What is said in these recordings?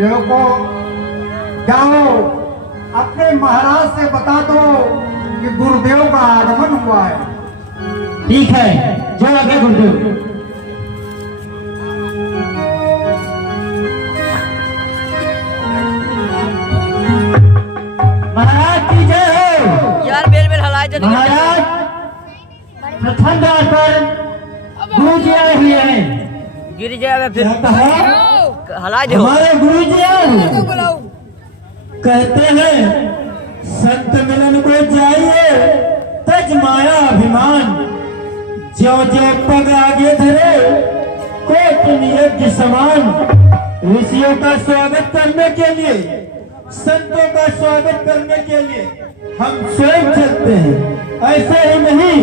देखो, जाओ अपने महाराज से बता दो कि गुरुदेव का आगमन हुआ है। ठीक है, जो आगे गुरुदेव। महाराज की जय हो। यार बेल बेल हलाए जल्दी। महाराज प्रथम द्वार पर गुरु जी आए हुए हैं। गिर जाए फिर हला दो। हमारे गुरु जी कहते हैं संत मिलन को जाइए तज माया अभिमान, जो जो पग आगे धरे कोट यज्ञ समान। ऋषियों का स्वागत करने के लिए, संतों का स्वागत करने के लिए हम स्वयं चलते हैं। ऐसे ही नहीं,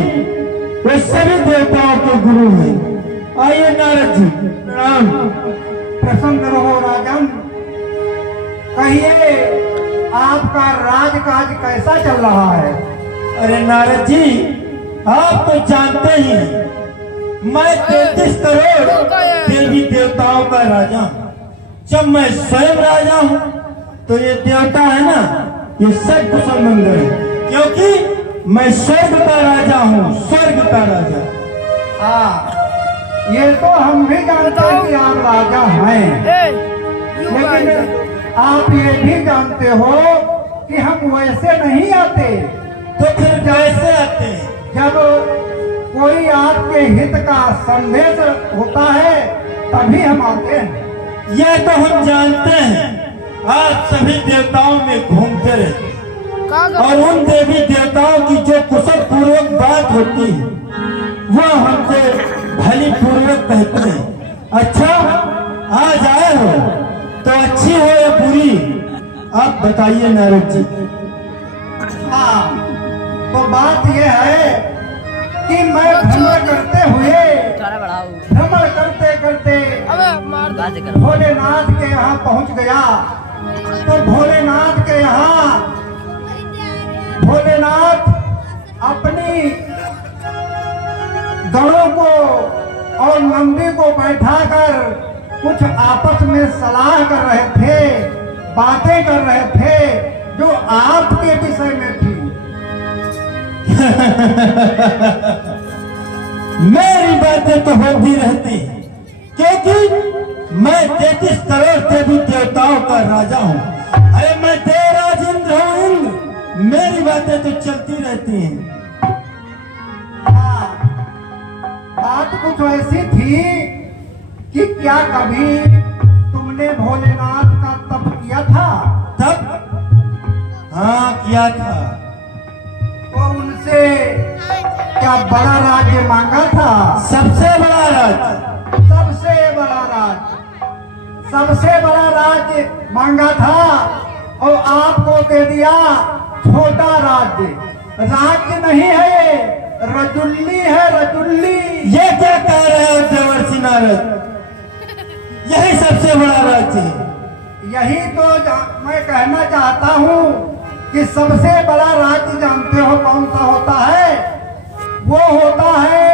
वे सभी देवताओं के गुरु हैं। आइए नारद जी, प्रणाम। प्रसन्न रहो राजन। कहिए आपका राजकाज कैसा चल रहा है? अरे नारद जी, आप तो जानते ही हैं, मैं 33 करोड़ देवी देवताओं का राजा हूँ। जब मैं स्वयं राजा हूँ तो ये देवता है ना, ये सब कुशल मंगल है, क्योंकि मैं स्वर्ग का राजा हूँ, स्वर्ग का राजा। हाँ, ये तो हम भी जानते हैं कि आप राजा हैं, लेकिन आप ये भी जानते हो कि हम वैसे नहीं आते। तो फिर कैसे आते हैं? जब कोई आपके हित का संदेश होता है तभी हम आते हैं। यह तो हम जानते हैं, आप सभी देवताओं में घूमते रहते हैं और उन देवी देवताओं की जो कुशल पूर्वक बात होती है वह हमसे भली पूर्वक कहते हैं। अच्छा, आज आए हो तो अच्छी हो या बुरी, आप बताइए नारद जी। हाँ, तो बात यह है कि मैं भ्रमण करते हुए, भ्रमण करते करते भोलेनाथ के यहाँ पहुँच गया। तो भोलेनाथ के यहाँ भोलेनाथ अपनी गणों को और नंदी को बैठाकर कुछ आपस में सलाह कर रहे थे, बातें कर रहे थे जो आपके विषय में थी। मेरी बातें तो होती रहती हैं, क्योंकि मैं 33 करोड़ देवी देवताओं का राजा हूँ। अरे मैं देवराज इंद्र हूँ, इंद्र। मेरी बातें तो चलती रहती हैं। हाँ, बात कुछ ऐसी थी कि क्या कभी तुमने भोलेनाथ का तप किया था? तब हाँ किया था। तो उनसे क्या बड़ा राज्य मांगा था? सबसे बड़ा राज्य, सबसे बड़ा राज्य, सबसे बड़ा राज्य मांगा था और आपको दे दिया छोटा राज्य। राज्य नहीं है, रजुल्ली है, रजुल्ली। ये क्या कह रहे हो देवर्षि नारद? यही सबसे बड़ा राज्य है। यही तो मैं कहना चाहता हूँ कि सबसे बड़ा राज्य जानते हो कौन सा होता है? वो होता है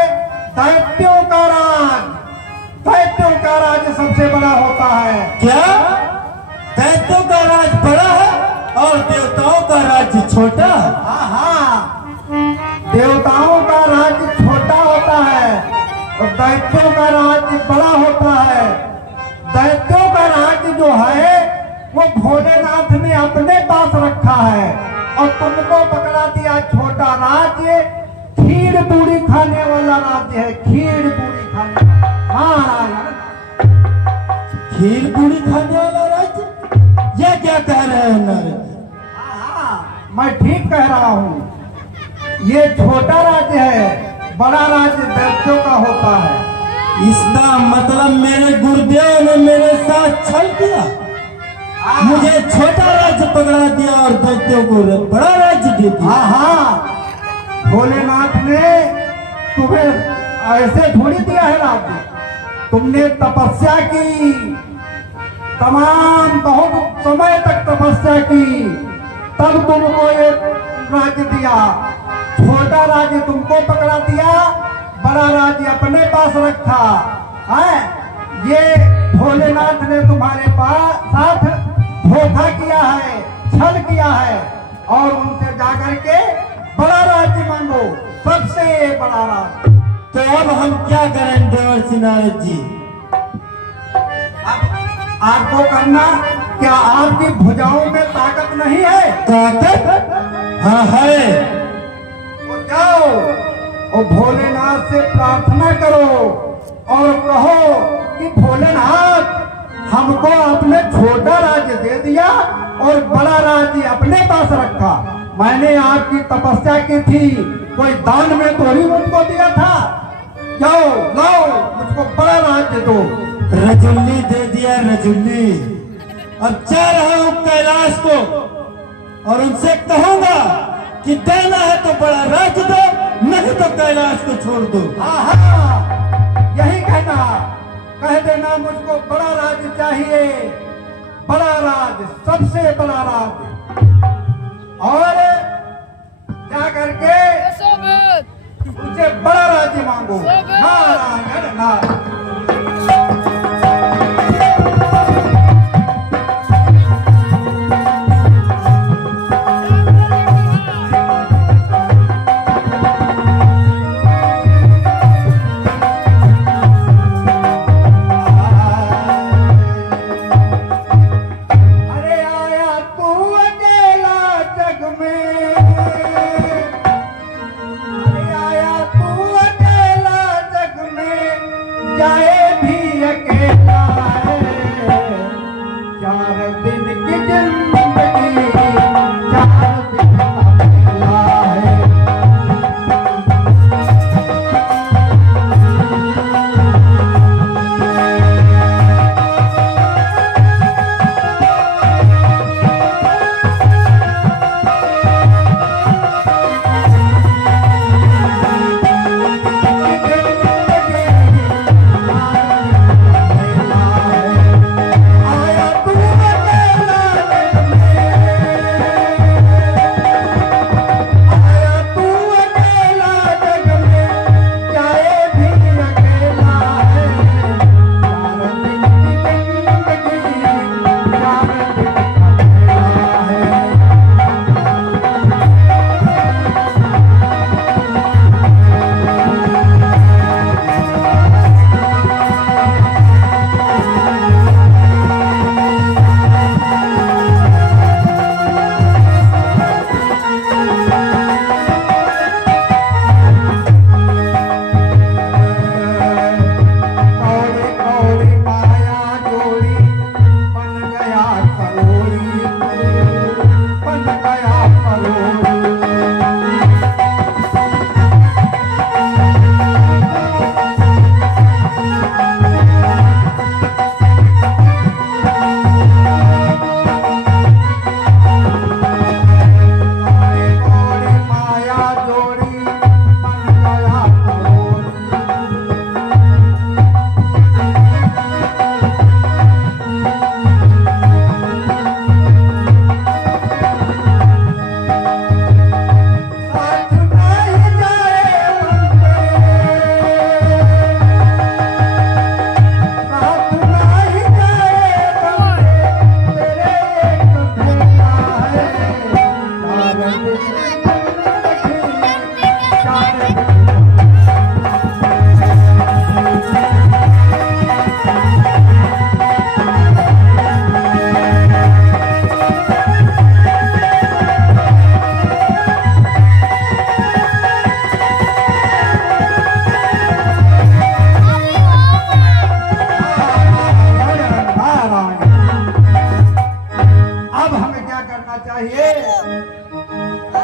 दैत्यों का राज। दैत्यों का राज्य सबसे बड़ा होता है। क्या दैत्यों का राज बड़ा है और देवताओं का राज्य छोटा? हाँ हाँ, देवताओं का राज्य छोटा होता है और दैत्यों का राज्य बड़ा होता है। दैत्यों का राज्य जो है वो भोलेनाथ ने अपने पास रखा है और तुमको पकड़ा दिया छोटा राज्य। खीर पूरी खाने वाला राज्य है, खीर पूरी खाने वाला। हाँ, खीर पूरी खाने वाला राज्य? यह क्या कह रहे हैं नारद? हाँ, मैं ठीक कह रहा हूँ। ये छोटा राज्य है, बड़ा राज्य दैत्यों का होता है। इसका मतलब मेरे गुरुदेव ने मेरे साथ छल किया, मुझे छोटा राज्य पकड़ा दिया और दैत्यों को बड़ा राज्य दे दिया। हाँ हाँ, भोलेनाथ ने तुम्हें ऐसे थोड़ी दिया है राज्य। तुमने तपस्या की, तमाम बहुत समय तक तपस्या की, तब तुमको ये राज्य दिया। छोटा राज्य तुमको पकड़ा दिया, बड़ा राज्य अपने पास रखा है। ये भोलेनाथ ने तुम्हारे पास साथ धोखा किया है, छल किया है, और उनसे जाकर के बड़ा राज्य मांगो, सबसे बड़ा राज्य। तो अब हम क्या करें देवर सिंह नारद जी? अब आपको करना क्या? आपकी भुजाओं में ताकत नहीं है? ताकत हाँ है। तो जाओ और भोलेनाथ से प्रार्थना करो और कहो कि भोलेनाथ हमको आपने छोटा राज्य दे दिया और बड़ा राज्य अपने पास रखा। मैंने आपकी तपस्या की थी, कोई दान में तो ही मुझको दिया था। जाओ लाओ मुझको बड़ा राज्य दो। रजुल्ली दे दिया, रजुल्ली। अब जा रहा हूं कैलाश को और उनसे कहूंगा कि देना है तो बड़ा राज्य दो, नहीं तो कैलाश को छोड़ दो। हाँ, यही कहना, कह देना मुझको बड़ा राज्य चाहिए, बड़ा राज्य, सबसे बड़ा राज्य। और क्या करके उनसे बड़ा राज्य मांगो। नारायण नारायण।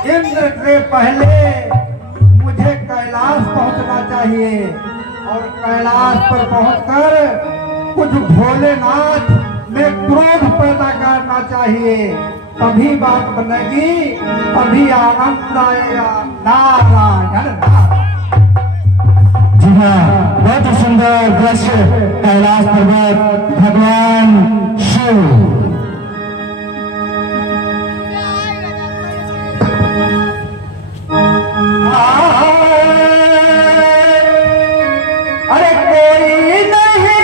इंद्र से पहले मुझे कैलाश पहुंचना चाहिए और कैलाश पर पहुंचकर कुछ भोलेनाथ में क्रोध पैदा करना चाहिए, तभी बात बनेगी, तभी आनंद आएगा। नारायण नारायण। जी हाँ, बहुत ही सुंदर दृश्य कैलाश पर्वत, भगवान शिव। अरे कोई नहीं,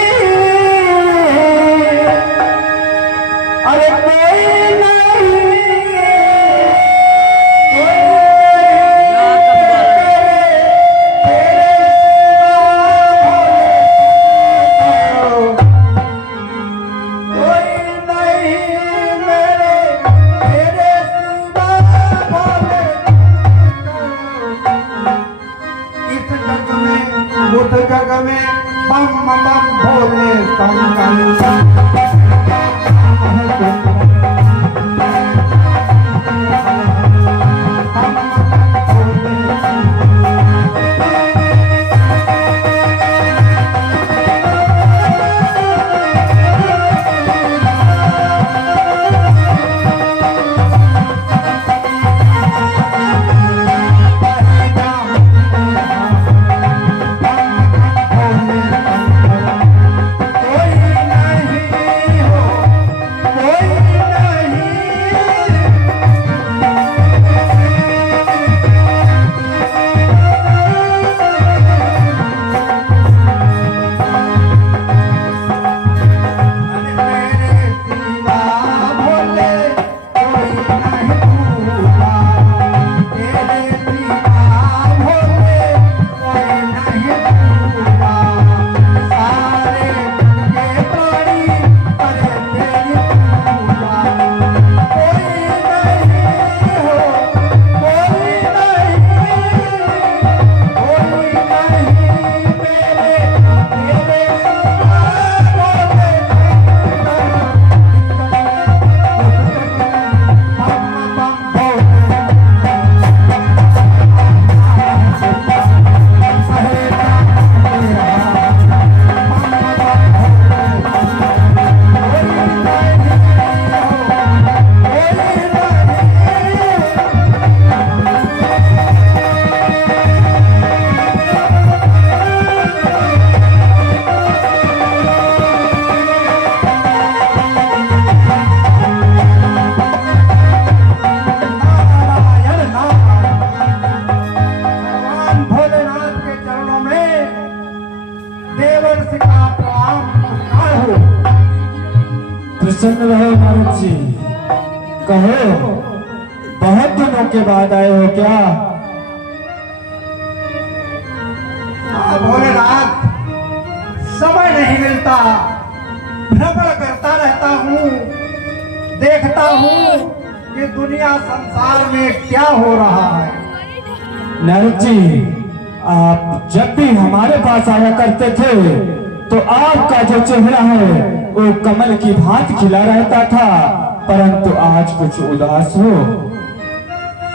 अरे कोई जग में बम बम भोले शंकर। प्रसन्न रहो नारद जी। कहो, बहुत दिनों के बाद आए हो क्या? भोलेनाथ, समय नहीं मिलता, भ्रमण करता रहता हूँ, देखता हूँ कि दुनिया संसार में क्या हो रहा है। नारद जी, आप जब भी हमारे पास आया करते थे तो आपका जो चेहरा है वो कमल की भांति खिला रहता था, परंतु आज कुछ उदास हो।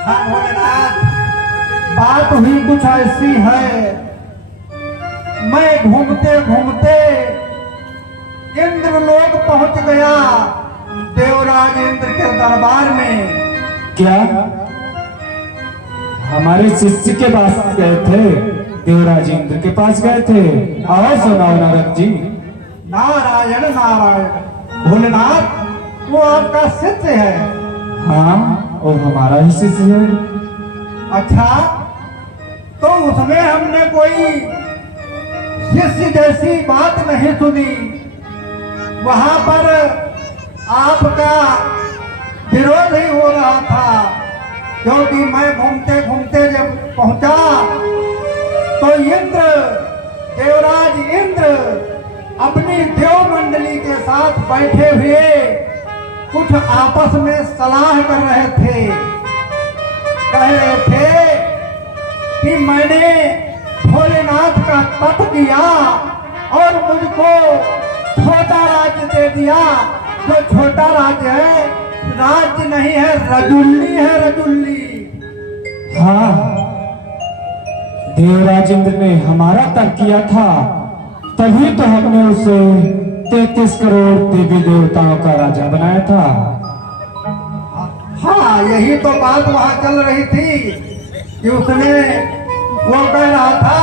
हाँ भोलेनाथ, बात हुई कुछ ऐसी है। मैं घूमते घूमते इंद्रलोक पहुंच गया, देवराज इंद्र के दरबार में। क्या हमारे शिष्य के पास गए थे? देवराज इंद्र के पास गए थे? आओ सुनाओ नारद जी। नारायण नारायण। भोलेनाथ, वो आपका शिष्य है? हाँ, वो हमारा ही शिष्य है। अच्छा, तो उसमें हमने कोई शिष्य जैसी बात नहीं सुनी। वहां पर आपका विरोध ही हो रहा था, क्योंकि मैं घूमते घूमते जब पहुंचा तो इंद्र, देवराज इंद्र अपनी देव मंडली के साथ बैठे हुए कुछ आपस में सलाह कर रहे थे। कह रहे थे कि मैंने भोलेनाथ का तप किया और मुझको छोटा राज्य दे दिया। जो छोटा राज्य है, राज्य नहीं है, रजुल्ली है, रजुल्ली। हाँ, देवराज इंद्र ने हमारा तप किया था, तभी तो हमने उसे 33 करोड़ देवी देवताओं का राजा बनाया था। हाँ, यही तो बात वहां चल रही थी कि उसने वो कह रहा था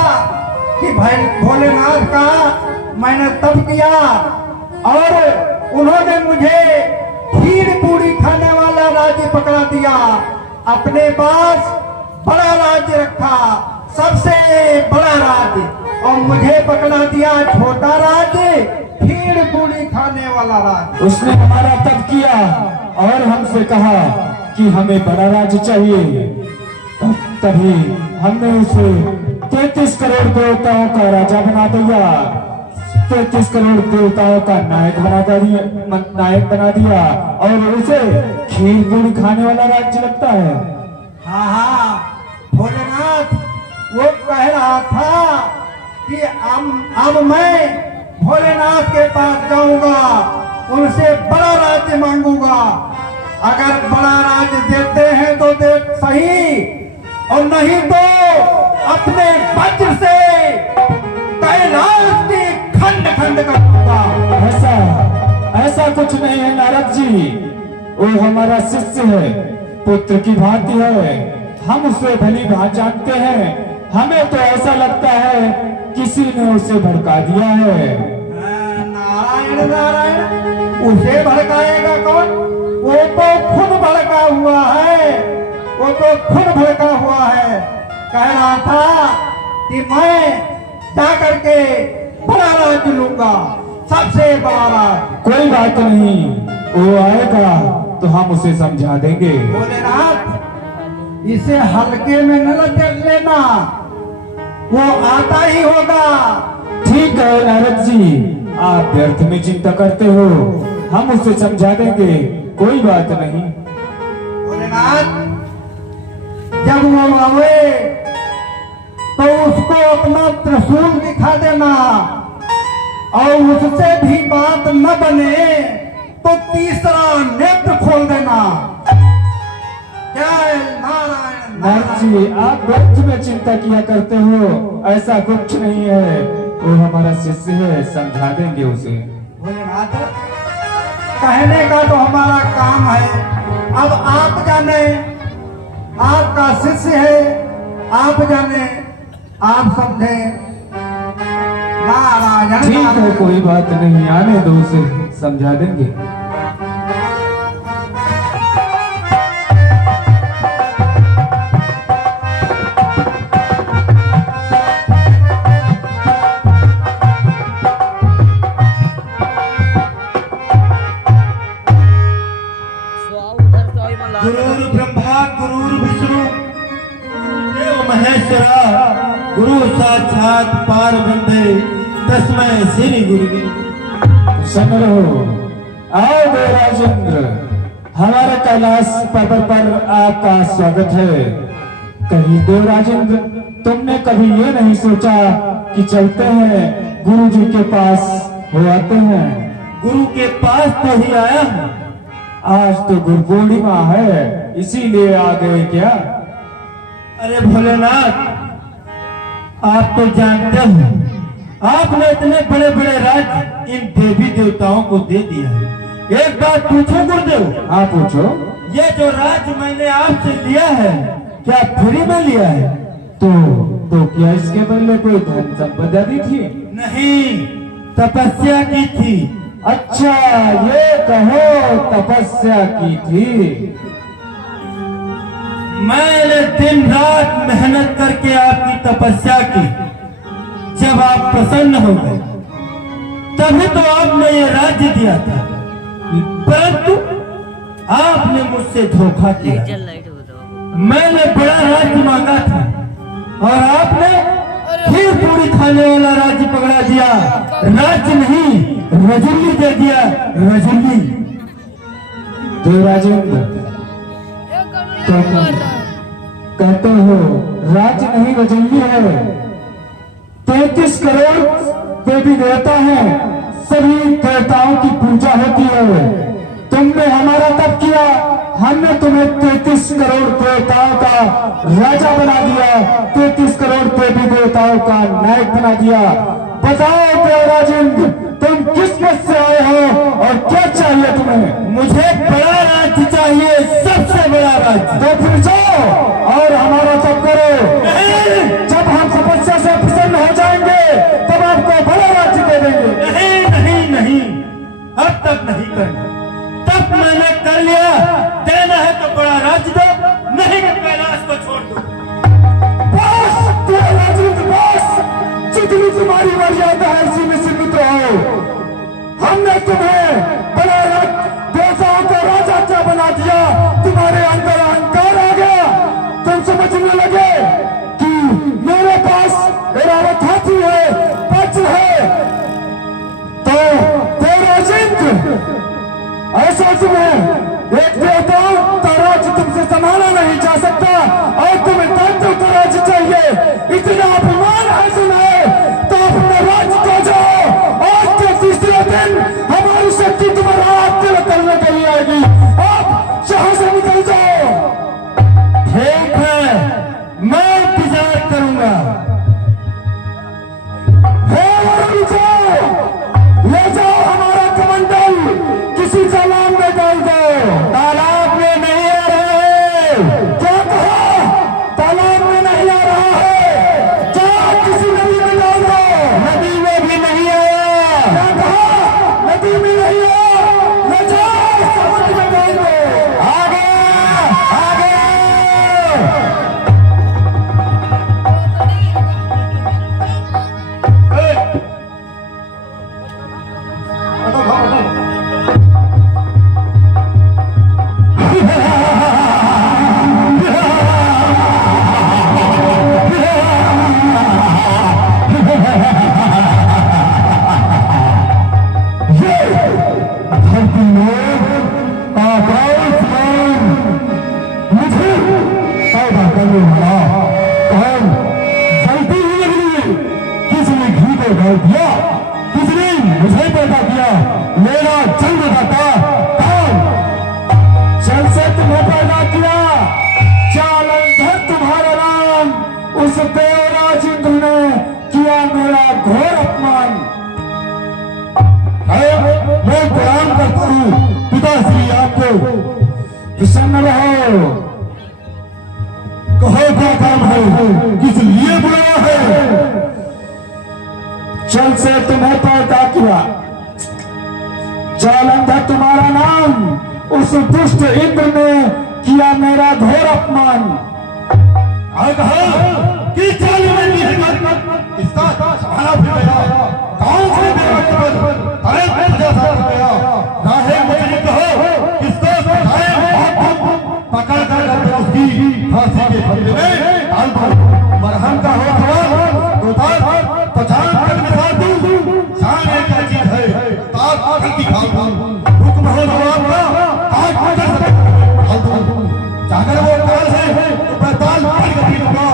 कि भाई भोलेनाथ का मैंने तप किया और उन्होंने मुझे खीर पूरी खाने वाला राज्य पकड़ा दिया। अपने पास बड़ा राज्य रखा, सबसे बड़ा राज्य, और मुझे पकड़ा दिया छोटा राज्य, खीर पूरी खाने वाला राज्य। उसने हमारा तप किया और हमसे कहा कि हमें बड़ा राज्य चाहिए, तभी हमने उसे 33 करोड़ देवताओं का राजा बना दिया, 33 करोड़ देवताओं का नायक बना दिया और उसे खीर पूरी खाने वाला राज्य लगता है। हाँ हाँ भोलेनाथ, वो कह रहा था कि अब मैं भोलेनाथ के पास जाऊंगा, उनसे बड़ा राज्य मांगूंगा। अगर बड़ा राज्य देते हैं तो दे सही, और नहीं तो अपने वज्र से कैलाश की खंड खंड कर दूंगा। ऐसा कुछ नहीं है नारद जी, वो हमारा शिष्य है, पुत्र की भांति है, हम उसे भली भांति जानते हैं। हमें तो ऐसा लगता है किसी ने उसे भड़का दिया है। नारायण नारायण, उसे भड़काएगा कौन? वो तो खुद भड़का हुआ है, वो तो खुद भड़का हुआ है। कह रहा था कि मैं जा करके बड़ा राज्य लूंगा, सबसे बड़ा राज्य। कोई बात नहीं, वो आएगा तो हम उसे समझा देंगे। भोलेनाथ, इसे हल्के में न लेना, वो आता ही होगा। ठीक है नारद जी, आप व्यर्थ में चिंता करते हो, हम उसे समझा देंगे, कोई बात नहीं। भोलेनाथ, जब वो आवे तो उसको अपना त्रिशूल दिखा देना, और उससे भी बात न बने तो तीसरा नेत्र खोल देना। जय नारायण नारद जी, आप व्यर्थ में चिंता किया करते हो, ऐसा कुछ नहीं है, वो हमारा शिष्य है, समझा देंगे उसे। भोलेनाथ, कहने का तो हमारा काम है, अब आप जाने, आपका शिष्य है, आप जाने, आप समझे। नारायण ठीक है, नारायण। कोई बात नहीं, आने दो उसे, समझा देंगे। गुरुर् ब्रह्मा गुरुर् विष्णु देव महेश्वरा, गुरु साक्षात पारब्रह्म तस्मै श्री गुरुवे। सुन रहो, आओ दो राजेंद्र, हमारे कैलाश पर्वत पर आपका स्वागत है। कहीं दो राजेंद्र, तुमने कभी ये नहीं सोचा कि चलते हैं गुरु जी के पास हो आते हैं? गुरु के पास तो ही आया हूँ। आज तो गुरु पूर्णिमा है, इसीलिए आ गए क्या? अरे भोलेनाथ, आप तो जानते हो, आपने इतने बड़े बड़े राज्य इन देवी देवताओं को दे दिया है। एक बात पूछो गुरुदेव। हाँ पूछो। ये जो राज्य मैंने आपसे लिया है, क्या फ्री में लिया है? तो क्या इसके बदले कोई धन संपदा दी थी? नहीं, तपस्या की थी। अच्छा, ये कहो तपस्या की थी। मैंने दिन रात मेहनत करके आपकी तपस्या की। जब आप प्रसन्न हो गए तभी तो आपने ये राज्य दिया था, परंतु आपने मुझसे धोखा किया। मैंने बड़ा राज्य मांगा था और आपने फिर पूरी खाने वाला राज्य पकड़ा दिया। राज्य नहीं, रजनी दे दिया, रजनी। तो राजेंद्र, तुम कहते हो राज्य नहीं रजनी है। 33 करोड़ देवी देवता हैं, सभी देवताओं की पूजा होती है। तुमने हमारा तप किया, हमने तुम्हें 33 करोड़ देवताओं का राजा बना दिया, 33 करोड़ देवी देवताओं का नायक बना दिया। बताओ राजेंद्र, तुम किस मत से आए हो और क्या चाहिए तुम्हें? मुझे बड़ा राज्य चाहिए, सबसे बड़ा राज्य। तो फिर जाओ और हमारा तप करो। जब हम तपस्या से प्रसन्न हो जाएंगे तब आपको बड़ा राज्य दे देंगे। नहीं नहीं नहीं, अब तक नहीं करना। तब मैंने कर लिया, देना है तो बड़ा राज्य दो, नहीं तो कैलाश को छोड़ दो। बस तेरा राजेंद्र, बस जितनी तुम्हारी मर्यादा है इसी में सीमित रहो। हमने तुम्हें बड़ा देवताओं का राजा क्या बना दिया, तुम्हारे अंदर अहंकार आ गया। तुम समझने लगे कि दिया, किसने मुझे पैदा किया, मेरा जन्मदाता कौन? जल से तुम्हें पैदा किया, जालंधर तुम्हारा नाम, उस देवराज इंद्र ने किया मेरा घोर अपमान। मैं प्रणाम करता हूँ पिताश्री आपको, प्रसन्न रहो। कहो क्या काम है, किस लिए बुलाया है? जल से तुम्हें पैदा किया, जालंधर तुम्हारा नाम, उस दुष्ट इंद्र ने किया मेरा घोर अपमान। किस चाली में की हिम्मत, इसका सहारा भी गया, कौन से बेवकूफ अरे प्रजा साथ गया, राहे मुझे कहो किसको पकड़ कर उसकी फांसी के फंदे में डाल दो। मरहम का हो तो पचास कर मिला दूं, शान एक चीज है ताज की खाऊं, हुक्म हो नवाब का ताज डाल दूं। अगर वो ताज है तो पैताल भर के पी लूंगा,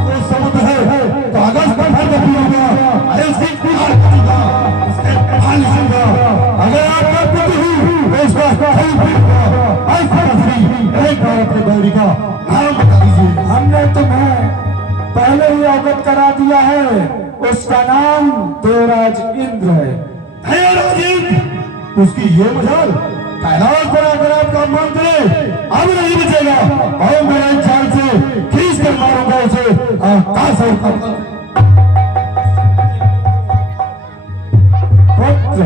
वो समुद्र है तो आकाश पर भर के पी लूंगा, अरे उसकी प्यार करूंगा, उसके पाल लूंगा। अगर आपका पुत्र हूँ तो उसका फल पीऊंगा। एक बार अपने गौरी का नाम बता दीजिए। हमने तुम्हें पहले ही अवगत करा दिया है, उसका नाम देवराज इंद्र है। देवराज इंद्र, उसकी ये मजाल कैलाश पर आकर आपका मन करे, अब नहीं बचेगा। और मेरे चाल से खींच कर मारूंगा उसे आकाश और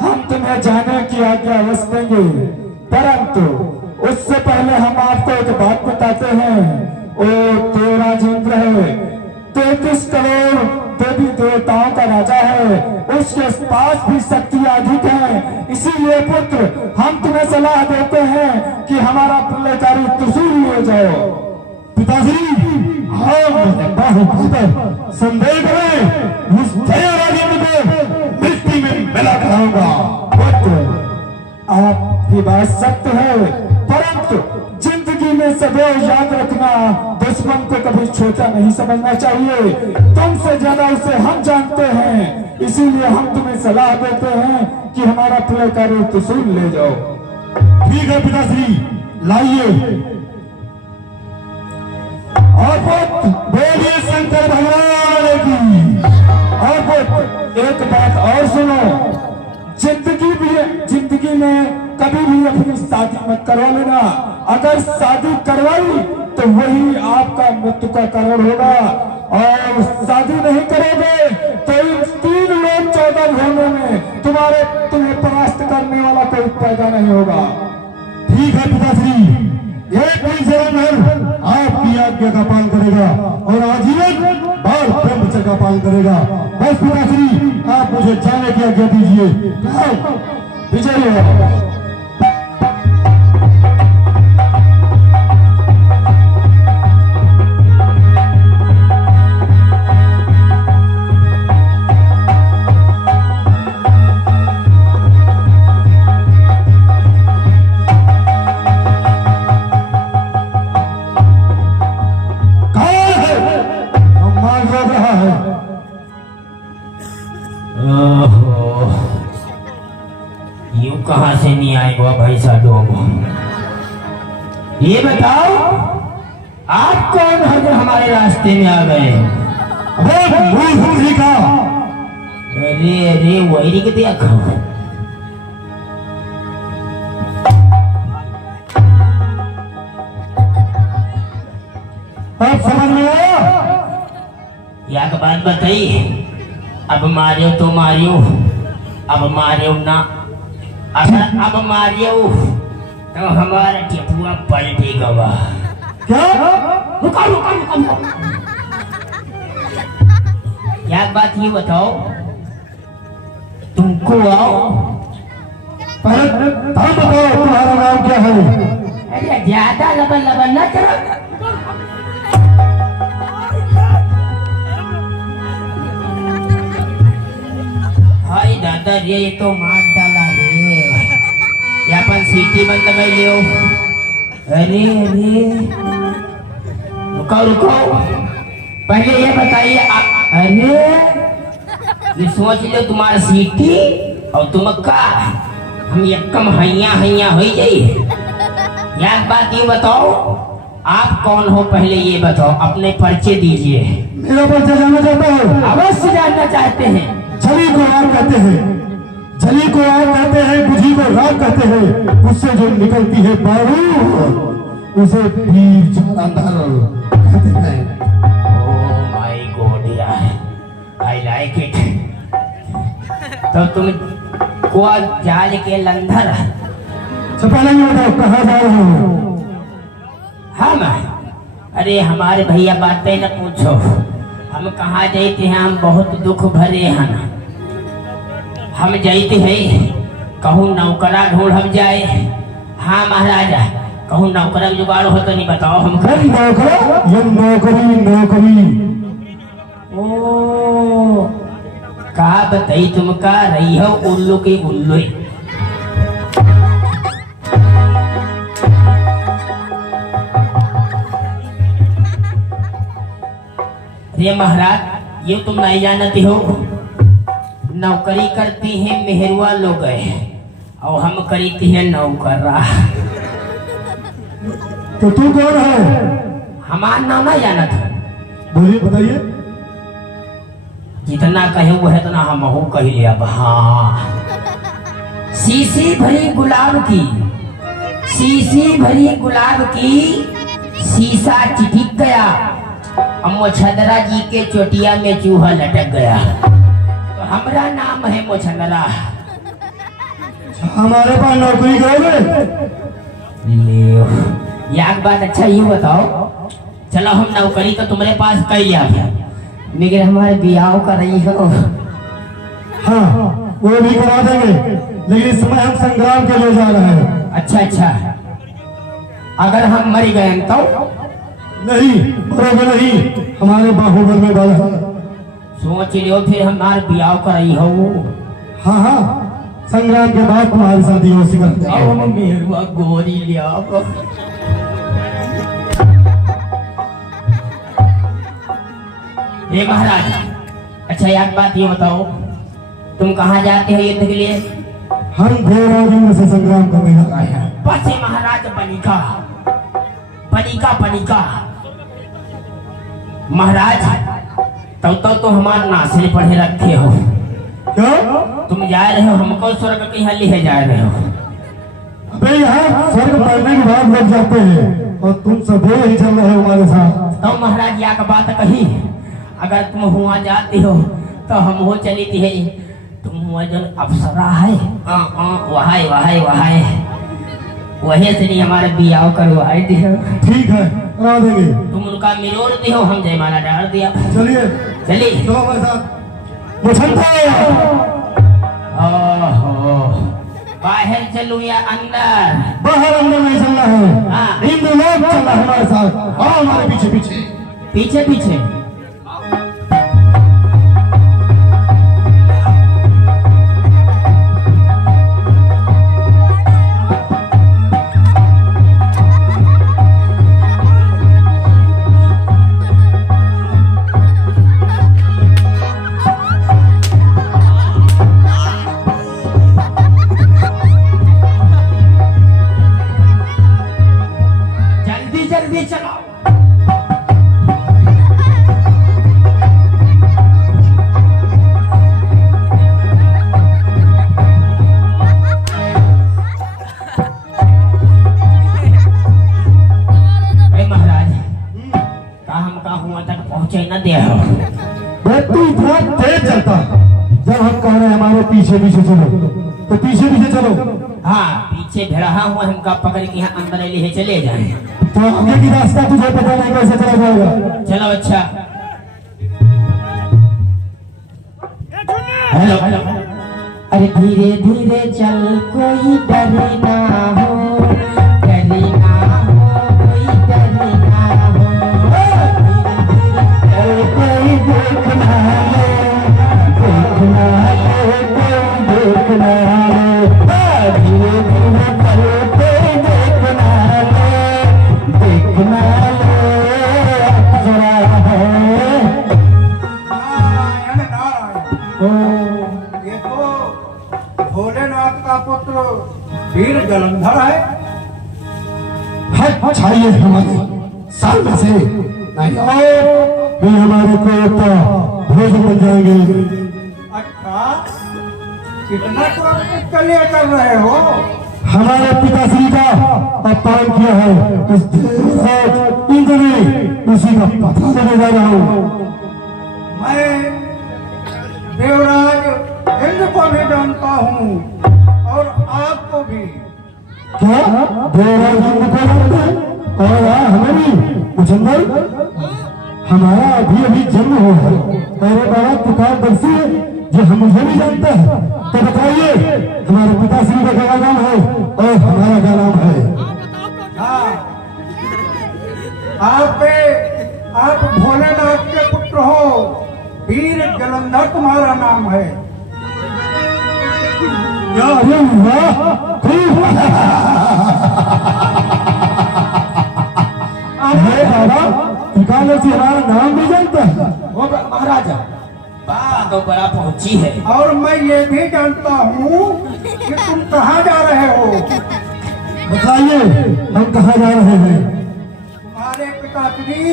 हम तुम्हें जाने की आज्ञा अवश्य देंगे, परंतु उससे पहले हम आपको एक बात बताते हैं। वो देवराज इंद्र है, 33 करोड़ देवी देवताओं का राजा है, उसके पास भी शक्तियां अधिक है। इसीलिए पुत्र हम तुम्हें सलाह देते हैं कि हमारा प्रलयकारी त्रिशूल ले जाओ। पिताश्री संदेह करें, उस देवराज इंद्र को मिट्टी में मिला कराऊंगा। आपकी बात सत्य है, परंतु जिंदगी में सदैव याद रखना, दुश्मन को कभी छोटा नहीं समझना चाहिए। तुमसे ज्यादा उसे हम जानते हैं, इसीलिए हम तुम्हें सलाह देते हैं कि हमारा प्रलयकारी त्रिशूल ले जाओ। ठीक है पिताश्री, लाइए। और बोलिए शंकर भगवान की। और एक बात और सुनो, जिंदगी में कभी भी अपनी शादी मत करवा लेना। अगर शादी करवाई तो वही आपका मृत्यु का कारण होगा, और शादी नहीं करोगे तो इन 3 लोग 14 भूमों में तुम्हें परास्त करने वाला कोई पैदा नहीं होगा। ठीक है पिताश्री, ये कोई जन्म आपकी आज्ञा का पालन करेगा और आजीवन बाल ब्रह्मचर्य का पालन करेगा। बस पिताश्री, आप मुझे जाने की आज्ञा दीजिए। विजय हो। कहां से नहीं आएगा भाई साधु? ये बताओ आप कौन है जो हमारे रास्ते में आ गए? अरे अरे वही के दिया आप समझ में आया? या का बात बताइए। अब मारियो तो मारियो, अब मारियो ना, अगर अब मारियो तो हमारा टिपुआ पलटेगा। क्या? रुको रुको रुको, क्या बात ये बताओ, तुमको आओ पहले नाम बताओ, तुम्हारा नाम क्या है? अरे ज्यादा लबन लबन न करो। हाय दादा रे, ये तो मार डाला रे। यहाँ पर सीटी बंद कर लियो। अरे अरे रुको रुको, पहले ये बताइए आप। अरे ये सोच लो तुम्हारा सीटी और तुम का हम यक्कम हैया हैया हो जाइए। एक बात ये बताओ, आप कौन हो पहले ये बताओ, अपने परिचय दीजिए। मेरा परिचय जानना चाहते हो? अवश्य जानना चाहते हैं। छली को आग कहते हैं, छली को आग कहते हैं, बुझी को राग कहते हैं, उससे जो निकलती है बारूद उसे वीर जालंधर कहते हैं। ओह माय गॉड यार, आई लाइक इट। तो तुम को जाल के लंधर पहले ये बताओ कहाँ जा रहे हो? हम, अरे हमारे भैया बातें न पूछो, हम कहाँ जाते हैं, हम बहुत दुख भरे हैं। हम जाते हैं कहूँ नौकरा ढूंढ हम जाए। हाँ महाराजा, कहूँ नौकरा जुगाड़ हो तो नहीं बताओ हमको। ये नौकरी नौकरी ओ का बताई तुम का रही हो उल्लू की उल्लू। ये महाराज ये तुम नहीं जानती हो, नौकरी करती हैं मेहरुआ लोग और हम करती हैं नौकरा। तो तू कौन है? हमारा नाम ना जाना था। बोलिए बताइए। जितना कहे वो है इतना हम हो कह लिया। हाँ, शीशी भरी गुलाब की, शीशी भरी गुलाब की शीशा चिटिक गया, मोछंदरा जी के चोटिया में चूहा लटक गया। तो हमारा नाम है मोछंदरा। हमारे पास नौकरी करोगे? एक बात अच्छा ये बताओ, चलो हम नौकरी तो तुम्हारे पास कर लिया, लेकिन हमारे बियाह कर रही हो। हाँ वो भी करा देंगे, लेकिन इस समय हम संग्राम के लिए जा रहे हैं। अच्छा अच्छा, अगर हम मर गए तो? नहीं बरोबर नहीं, हमारे बाहुबल में बल है। सोच लियो फिर हमारे बियाह कर रही हो। हाँ हाँ, संग्राम के बाद तुम्हारी शादी हो सकती मेरुआ गोरी लिया। ये महाराज, अच्छा एक बात ये बताओ, तुम कहाँ जाते हो युद्ध के लिए? हम घोड़ाओं से संग्राम करने जा रहे हैं। बस महाराज बनिका बनिका बनिका महाराज, तब तो हमारे नासिर पढ़े रखे हो। क्या तुम जा रहे हो, हमको स्वर्ग के यहाँ ले जा रहे हो? अबे यहाँ स्वर्ग पढ़ने के बाद लग जाते हैं और तुम सब ही चल रहे हो हमारे साथ। तो महाराज या का बात कही, अगर तुम हुआ जाते हो तो हम हो चली थी। तुम हुआ जो अप्सरा है वहाय वहाय वहाय वही से नहीं हमारे बियाह करवाए दियो। ठीक है करा देंगे। तुम उनका मिलोर दियो, हम जयमाला डाल दिया। चलिए चलिए चलो हमारे साथ। मुझे ओहो, बाहर चलूं या अंदर? बाहर अंदर नहीं चलना है, हाँ। इंद्रलोक चलना है हमारे साथ। आओ हमारे पीछे पीछे पीछे पीछे। जल्दी चलो। महाराज का हम का हुआ तक पहुंचे न दे हो। तू इतना तेज चलता, जब हम कह रहे हैं हमारे पीछे पीछे चलो तो पीछे पीछे चलो। हाँ पीछे भेड़ा हुआ, हमका पकड़ के यहाँ अंदर ले चले जाए। तो आगे की रास्ता तुझे पता नहीं कैसे चला जाएगा। चलो अच्छा। हेलो हेलो, अरे धीरे धीरे चल, कोई डर ना हो, डर ना हो, कोई डर ना हो। कोई देखना हो, देखना हो, कोई देखना हो। धीरे धीरे चलो, कोई देखना हो, देखना हो, अप्सरा है। पुत्र वीर जलंधर है। है चाहिए हमारे साल में से नहीं आए वे हमारे को भोज बन जाएंगे। अच्छा, कितना तो लिए कर रहे हो? हमारे पिताश्री का अपमान किया है, उसी का पता देने जा रहा हूँ। मैं देवराज इंद्र को भी जानता हूँ और आपको भी। क्या देवराज इंद्र को जानते हैं? और हमें भी मुझे हमारा अभी अभी जन्म हुआ है। मेरे बाबा पुकार दर्शी जो हम मुझे भी जानते हैं, तो बताइए हमारे पिताश्री का क्या नाम है और हमारा क्या नाम है? हाँ, आप भोलेनाथ के पुत्र हो, वीर जलंधर तुम्हारा नाम है। क्या अरे वाह, अरे बाबा ठिकाने से हमारा नाम भी जानता है। वो महाराजा बात तो बड़ा पहुंची है। और मैं ये भी जानता हूँ कि तुम कहाँ जा रहे हो। बताइए हम कहाँ जा रहे हैं? तुम्हारे पिताश्री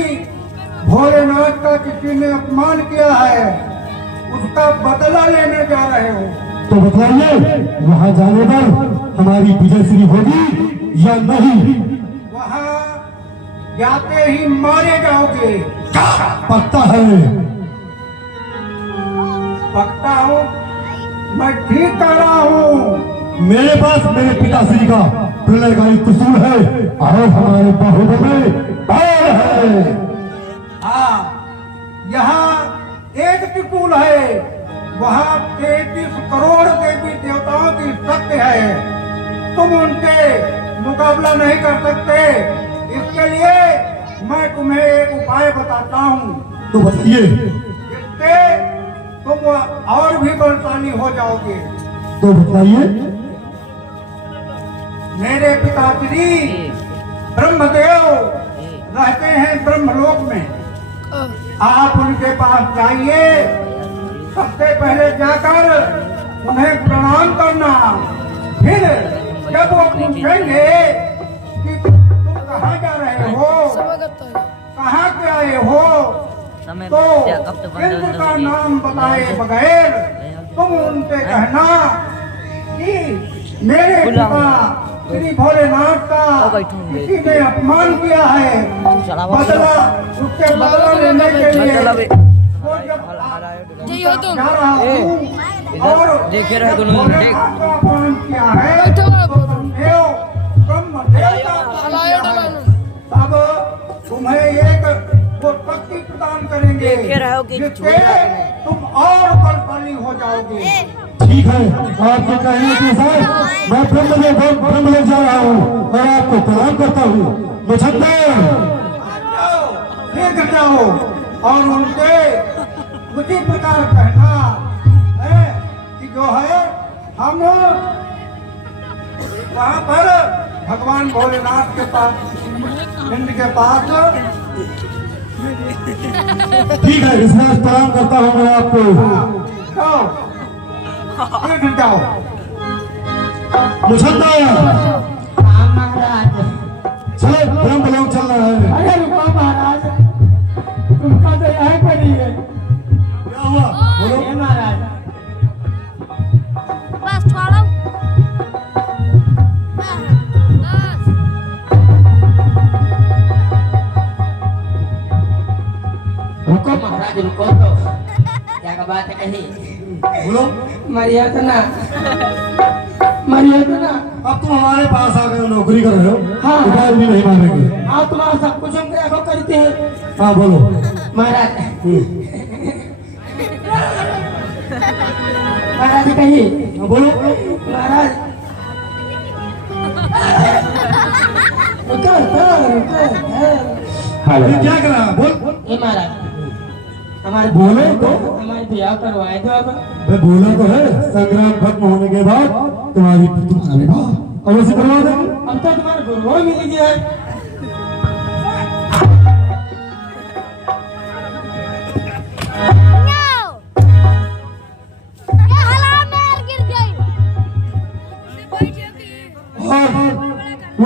भोलेनाथ का किसी ने अपमान किया है, उसका बदला लेने जा रहे हो। तो बताइए वहाँ जाने पर हमारी विजयश्री होगी या नहीं? वहाँ जाते ही मारे जाओगे। पक्का है? पकता हूँ, मैं ठीक कर रहा हूँ। मेरे पास मेरे पिताश्री का प्रलयकारी त्रिशूल है और हमारे बाहुबल में बाण है। हाँ, यहाँ एक त्रिशूल है, वहाँ 33 करोड़ देवी देवताओं की शक्ति है। तुम उनके मुकाबला नहीं कर सकते। इसके लिए मैं तुम्हें एक उपाय बताता हूँ, तो बताइए। जिससे तुम और भी बलशाली हो जाओगे। तो बताइए। मेरे पिताश्री ब्रह्मदेव रहते हैं ब्रह्मलोक में। आप उनके पास जाइए, सबसे पहले जाकर उन्हें प्रणाम करना। फिर जब वो पूछेंगे कि तुम कहाँ जा रहे हो, कहाँ से आए हो, तो इंद्र का नाम बताए बगैर तुम उनसे कहना कि मेरे पिता श्री भोलेनाथ का किसी ने अपमान किया है, बदला उसके बदला लेने के लिए वो जब जा रहा हूँ और देखे रहे दोनों भोलेनाथ का अपमान किया है, तो ब्रह्मदेव का अपमान किया है, तब तुम्हें एक वो शक्ति प्रदान करेंगे जिससे तुम और बलशाली हो जाओगे। ठीक है, आपके कहने के साथ मैं ब्रह्मलोक जा रहा हूँ और आपको प्रणाम करता हूँ। मुझंदर शीघ्र जाओ और उनसे उसी प्रकार कहना है कि जो है हम वहाँ पर भगवान भोलेनाथ के पास, इंद्र के पास। ठीक है, इसमें प्रणाम करता हूँ मैं आपको। जाओ, शीघ्र जाओ। मुझंदर महाराज चलो ब्रह्मलोक चल रहा है। अरे रुको महाराज, तुमका तो यह करी है। क्या हुआ बोलो। हे महाराज, बस छोड़ो। रुको महाराज रुको, तो क्या का बात है कही बोलो। मरिया तो ना। अब तुम हमारे पास आकर नौकरी कर रहे हो। हाँ। उपाय भी नहीं मानेंगे। हाँ, तुम्हारा सब कुछ हम क्या करते हैं हाँ बोलो। महाराज। महाराज कही। हाँ बोलो। महाराज ये क्या कर रहा है? बोल। ये महाराज हमारे बोलो तो। हमारे ब्याह करवाए दो अब। मैं बोला तो है, संग्राम खत्म होने के बाद तुम्हारा विवाह अवश्य करवा देंगे। अब तो तुम्हारे गुरुओं मिल गया है। ये हला में गिर गई।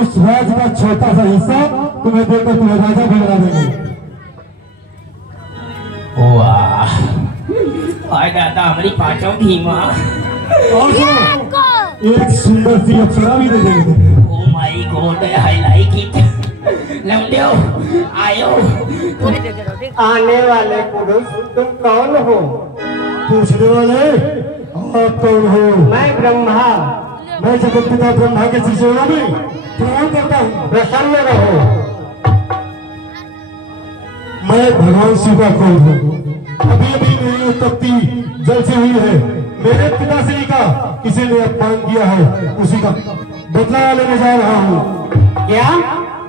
उस राज का छोटा सा हिस्सा तुम्हें देकर तुम्हें राजा बना देंगे। वाह आय दादा हमारी पाचों की माँ और सुनो, एक सुंदर सी अप्सरा भी दे देंगे। Oh my god I like it लौंडियो आयो आने वाले पुरुष तुम कौन हो? पूछने वाले आप कौन हो? मैं ब्रह्मा। मैं जगत पिता ब्रह्मा के शिष्यों में प्रणाम करता हूँ। प्रसन्न रहो। मैं भगवान शिव का कौन हूँ? अभी अभी मेरी उत्पत्ति जल से हुई है। मेरे पिताश्री का किसी ने अपमान किया है, उसी का बदला लेने जा रहा हूँ। क्या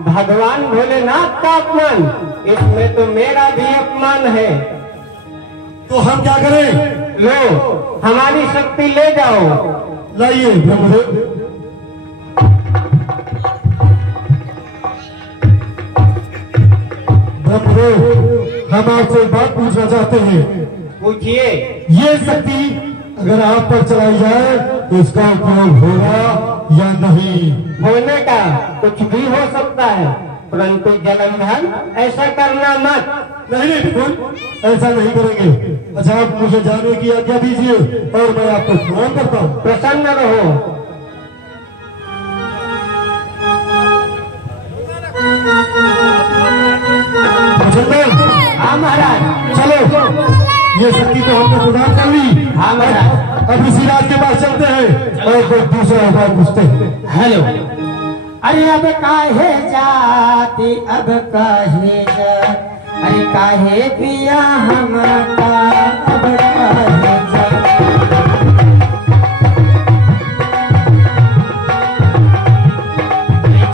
भगवान भोलेनाथ का अपमान? इसमें तो मेरा भी अपमान है। तो हम क्या करें? लो हमारी शक्ति ले जाओ। लाइए ब्रह्मदेव। ब्रह्मदेव, हम आपसे एक बात पूछना चाहते हैं। पूछिए। ये शक्ति अगर आप पर चलाई जाए तो इसका उपयोग होगा या नहीं? होने का कुछ भी हो सकता है, परंतु जलंधर ऐसा करना मत। नहीं नहीं बिल्कुल ऐसा नहीं करेंगे। अच्छा आप मुझे जाने की आज्ञा दीजिए और मैं आपको प्रणाम करता हूँ। प्रसन्न रहो। हाँ महाराज। चलो ये शक्ति तो हमने प्रदान कर ली। हाँ महाराज। अब इसी राज के पास चलते हैं और कोई दूसरा उपाय पूछते हैं। हेलो। अरे अब काहे जाती, अब काहे जाती, अरे काहे पिया हमका, अब काहे जाती,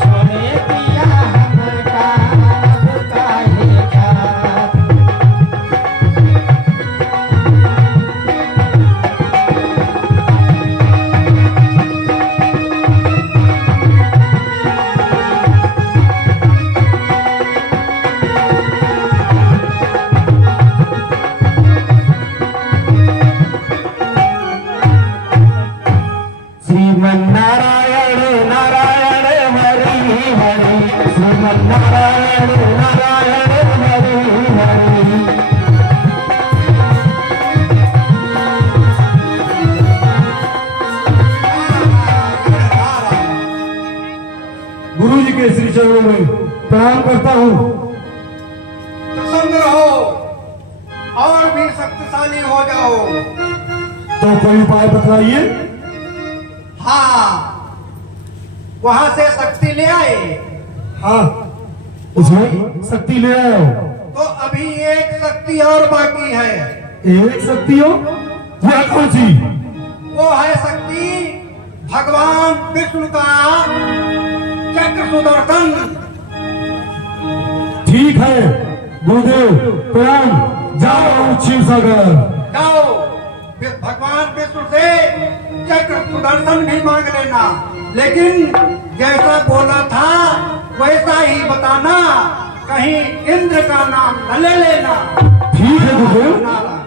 छोड़े पिया हमका, अब काहे जाती। श्रीमन्नारायण नारायण हरि हरि, श्रीमन्नारायण नारायण हरि हरि। गुरु जी के श्री चरणों में प्रणाम करता हूँ। प्रसन्न रहो और भी शक्तिशाली हो जाओ। तो कोई उपाय बतलाइए। हाँ वहां से शक्ति ले आए हाँ उसमें शक्ति ले आए हो। तो अभी एक शक्ति और बाकी है। एक शक्ति हो वह कौन सी? वो है शक्ति भगवान विष्णु का चक्र सुदर्शन। ठीक है गुरुदेव प्रणाम। जाओ शिव सागर। जाओ भगवान विष्णु से चक्र सुदर्शन भी मांग लेना, लेकिन जैसा बोला था वैसा ही बताना, कहीं इंद्र का नाम न ले लेना। ठीक है गुरुदेव,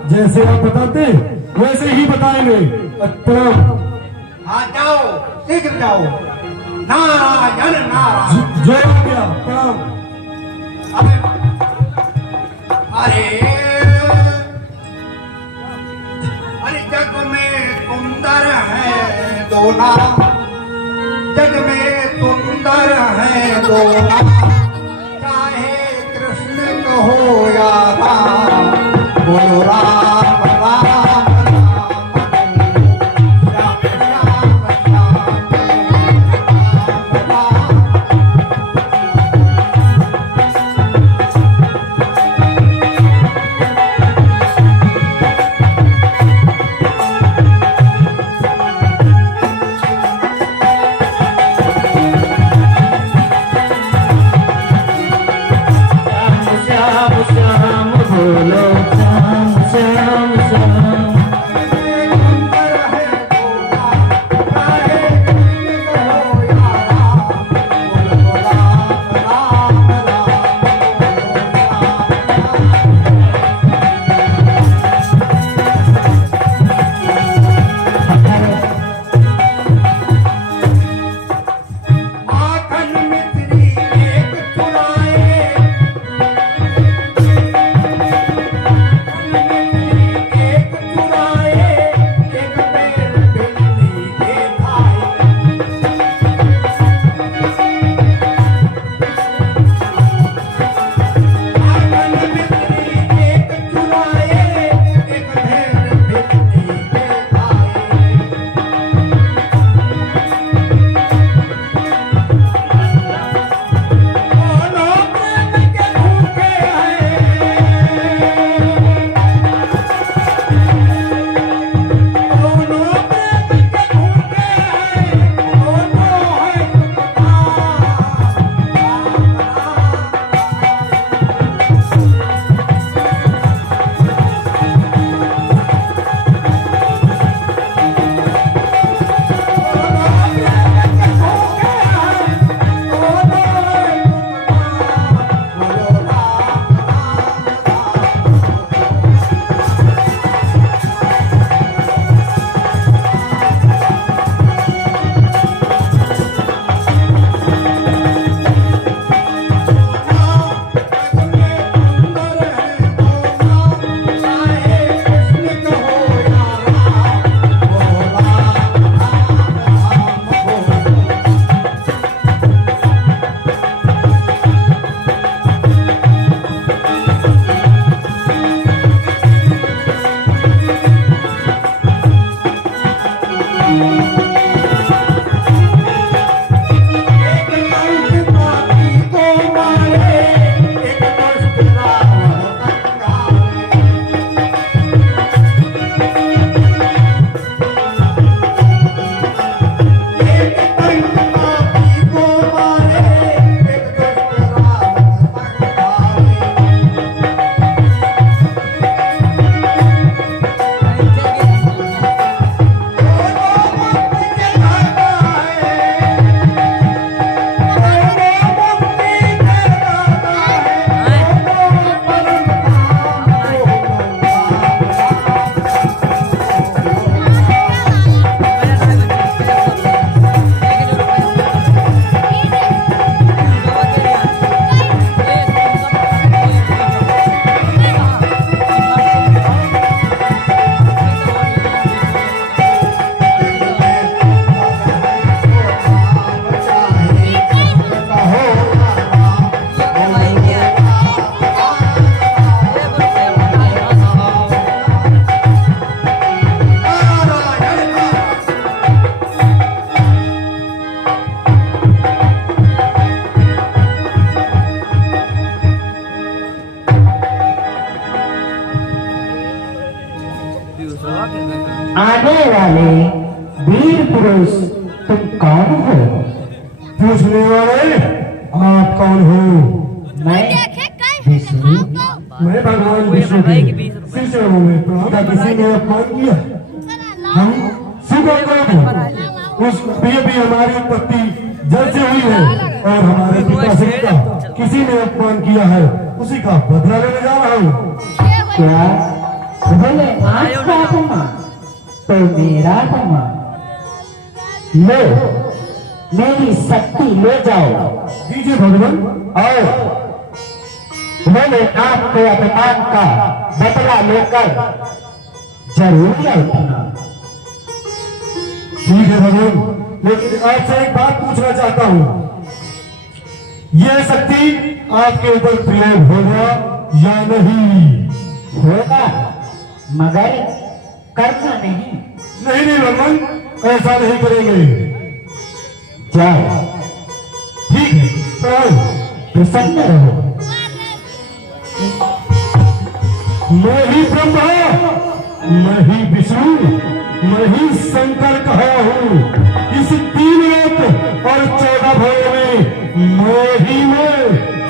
जैसे आप बताते वैसे ही बताएंगे। प्रणाम। हाँ जाओ शीघ्र जाओ। नारायण नारायण। जय हो गया प्रणाम। अरे अरे जग में सुंदर है दो नाम, जग में सुंदर है दो नाम, चाहे कृष्ण कहो या राम, बोलो राम राम राम राम राम राम। श्याम श्याम बोलो श्याम श्याम आने वाले वीर पुरुष तुम कौन हो? पूछने वाले आप कौन हो? मैं विष्णु। मैं भगवान विष्णु के शिष्यों में प्रभु किसी ने अपमान किया। हम सुबह को उस प्रिय भी हमारी उत्पत्ति जल से हुई है और हमारे पिता से का किसी ने अपमान किया है, उसी का बदला लेने जा रहा हूँ। क्या बोले आपका अपमान तो मेरा अपमान? लो मेरी शक्ति ले जाओ। दीजिए भगवान। और मैंने आपके अपमान का बदला लेकर जरूर लौटना। ठीक है भगवान, लेकिन आपसे एक बात पूछना चाहता हूँ, यह शक्ति आपके ऊपर प्रयोग होगा या नहीं? होगा मगर करना नहीं। नहीं नहीं भगवान, ऐसा नहीं करेंगे। जाओ। ठीक है, प्रणाम। प्रसन्न रहो। मैं ही ब्रह्मा, मैं ही विष्णु, मैं ही शंकर कहा हूँ। इस 3 लोक और 14 भवों में मैं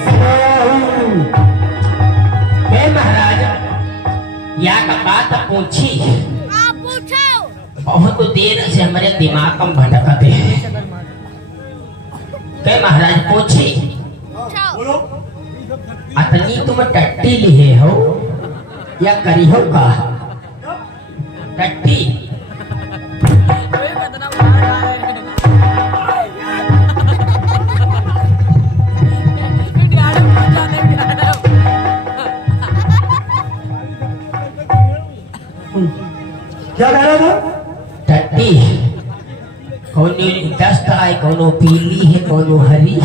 समाया हूँ। महाराज या का बात पूछी, आप पूछो। बहुत देर से हमारे दिमाग में भटकते हैं। के महाराज पूछी, बोलो। अतनी तुम टट्टी लिए हो या करी हो का? टट्टी क्या कह रहा था? टट्टी कोनो दस्त है, कोनो पीली है, कोनो हरी।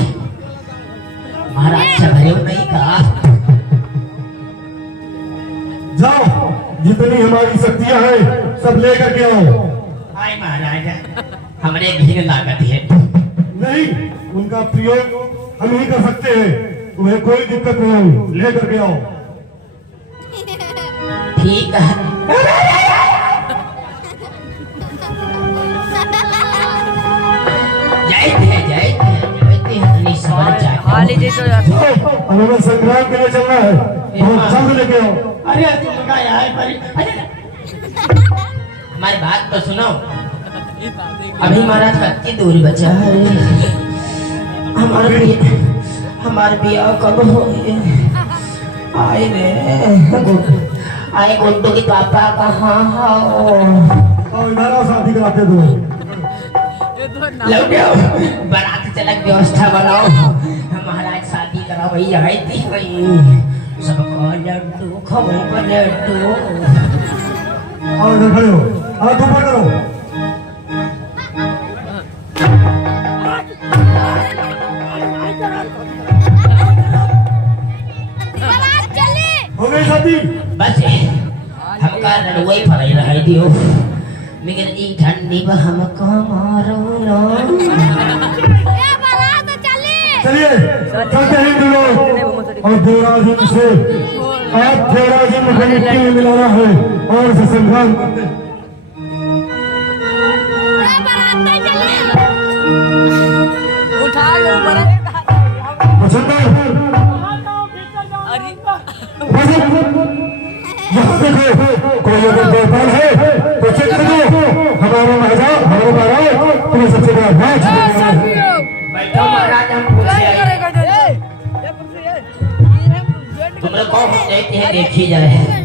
महाराज चढ़े नहीं कहा। जाओ, जितनी हमारी शक्तियां हैं सब लेकर के आओ। हाय महाराज, हमरे घिन लागत है। नहीं, उनका प्रयोग हम ही कर सकते हैं, तुम्हें कोई दिक्कत नहीं, लेकर के आओ। ठीक है। हमें संग्राम के लिए चलना है, बहुत जल्द लेके आओ। अरे हमारी बात तो सुनो। अभी महाराज कच्ची दूरी बचा है। हमारे बिया कब हो? आए रे आए गुड्डू की पापा कहाँ हो? इधर शादी कराते दो। लौटो, बारात चलक व्यवस्था बनाओ। महाराज शादी करा वही आई थी वही सबको लड्डू खवों को लड्डू। और इधर खड़े हो, हाथ ऊपर करो। हो गई शादी? बस हमका लड़ुई फराई रही दियो, मगर ई ठंडी में हमको मारो रो। चलिए चलते हैं दोनों, और देवराज से आप देवराज मुझे मिट्टी में मिलाना है और इसे संग्राम करते हैं। यहाँ देखो, कोई अगर गोपाल है तो चेक कर दो। हमारा महाराजा, हमारे महाराज तुम्हें सबसे बड़ा नाच बैठो महाराज, हम पूछे तुम लोग कौन देखते हैं, देखी जाए।